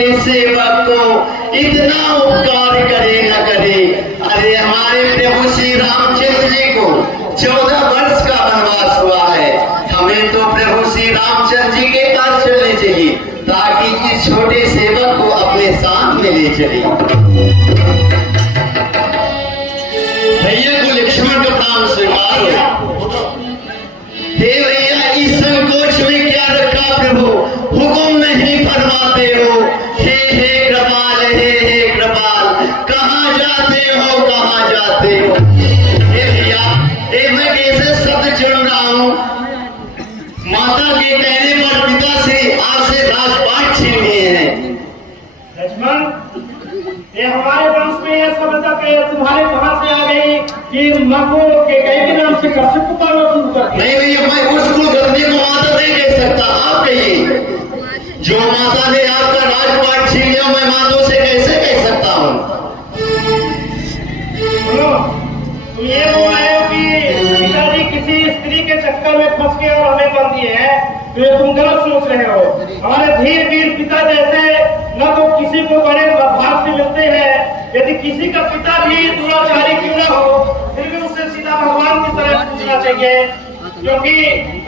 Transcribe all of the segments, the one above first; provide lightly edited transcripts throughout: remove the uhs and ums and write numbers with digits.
छोटे सेवक को इतना उपकार करे न करे। अरे हमारे प्रभु श्री रामचंद्र जी को 14 वर्ष का वनवास हुआ है। हमें तो प्रभु श्री रामचंद्र जी के पास चलने चाहिए ताकि इस छोटे सेवक को अपने साथ में ले चले। भैया को लक्ष्मण का नाम स्वीकार हो। हे भैया, इस संकोच में क्या रखा प्रभु, हुक्म नहीं फरमाते हो। हे कृपाल, हे कृपाल, कहाँ जाते हो, कहाँ जाते हो। हे भैया, मैं कैसे शब्द चुन रहा हूँ। माता के कहने पर पिता से आपसे राजपाट छीन लिए हैं। लक्ष्मण, ये हमारे वंश में यह सभ्यता तुम्हारे कहां से आ गई कि मको के कई नाम से कैसे पुकारना शुरू कर दिया? नहीं भैया, मैं उस कुल गंदे को माता नहीं कह सकता, आप कहिए। जो माता ने आपका राजपाट छीन लिया, मैं माता से कैसे कह सकता हूँ। सुनो, तुम ये बोल रहे हो कि पिताजी किसी स्त्री के चक्कर में फंस के और हमें कर दिए हैं, तो ये तुम गलत सोच रहे हो। हमारे धीर वीर पिता जैसे न तो किसी को बड़े भाग से मिलते हैं। यदि किसी का पिता भी दुराचारी क्यों न हो, फिर भी उसे सीधा भगवान की तरह पूछना चाहिए, क्योंकि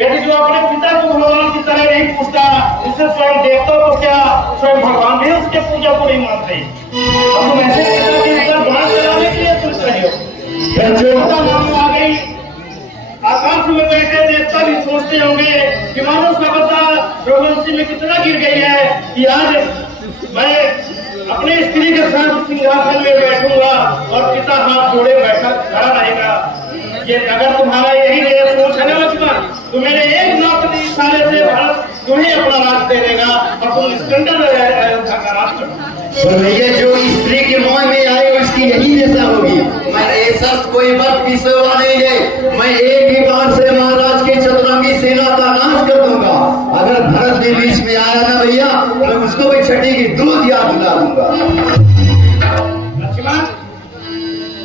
यदि जो अपने पिता को भगवान की तरह नहीं पूछता, उससे स्वयं देवता को क्या स्वयं भगवान भी उसके पूजा को नहीं मानते। अब तुम ऐसे पिता के ऊपर बाण चलाने के लिए सोच रहे हो। नाम आ गई, आकाश में बैठे देवता भी सोचते होंगे कि मानो सभ्यता रघुवंशी में कितना गिर गई है कि आज मैं अपने स्त्री के साथ सिंहासन में बैठूंगा और पिता हाथ जोड़े बैठा खड़ा रहेगा। ये अगर तुम्हारा यही सोच है ना लक्ष्मण, तो मेरे एक नाथ के इशारे से भारत तुम्हें अपना राज दे देगा और तुम स्कंदर अयोध्या का राष्ट्र। भैया, जो स्त्री के मोह में आए उसकी यही दशा होगी। मैं ऐसा कोई बात की सेवा नहीं है। मैं एक ही बार से महाराज की चतुरंगी सेना का नाश कर दूंगा। अगर भरत भी बीच में आया ना भैया, मैं उसको भी छठी की दूध याद दिला दूंगा। लक्ष्मण,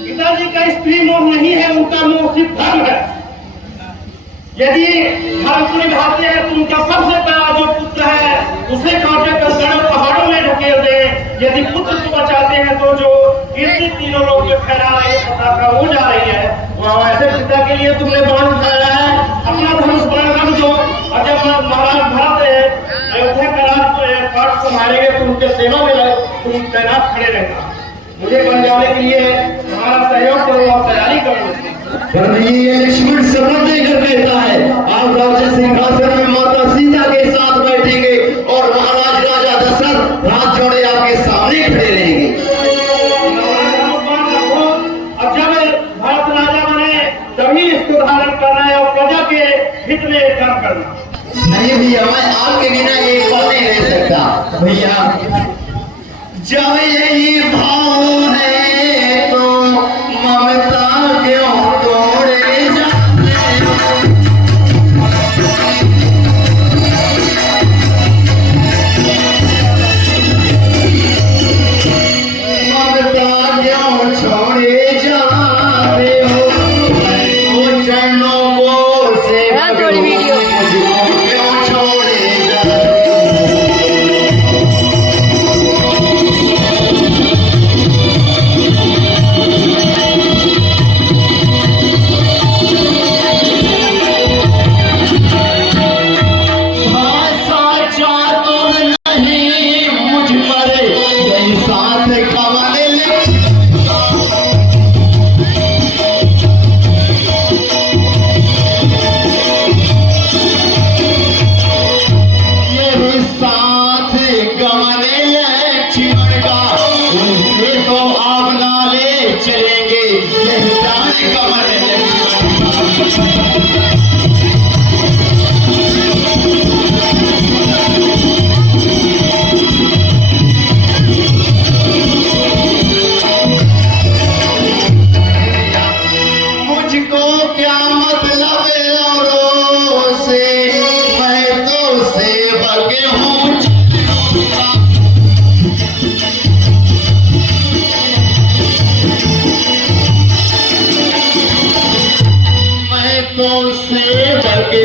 पिताजी का स्त्री मोह नहीं है, उनका मोह सिर्फ धर्म है। यदि धर्म को निभाते हैं तो उनका सबसे बड़ा जो पुत्र है उसे काटे कर गढ़ पहाड़ों में ढकेल दे। यदि पुत्र को बचाते हैं तो जो कीर्ति तीनों लोग में फैला रही है पताका वो जा रही है। वह ऐसे पिता के लिए तुमने बाण उठाया है, अपना धनुष बाण रख दो और जब महाराज भरत अयोध्या का राज संभालेंगे तो उनके सेवा में तुम तैनात खड़े रहना। मुझे बन जाने के लिए हमारा सहयोग करो और तैयारी करो। ये लक्ष्मण शपथ देकर कहता है, आप राजा सिंहासन में माता सीता के साथ बैठेंगे और महाराज राजा दशरथ हाथ जोड़े आपके सामने खड़े रहेंगे। अब जब भारत राजा बने तभी इसको धारण करना है और प्रजा के हित में काम करना। नहीं भैया, मैं आपके बिना एक पल नहीं रह सकता। भैया, जब यही भाव है तो ममता क्यों तोड़े जाते हो। ममता क्यों छोड़े जाते हो। वो चरणों को से क्यों छोड़े जाते तो से बगे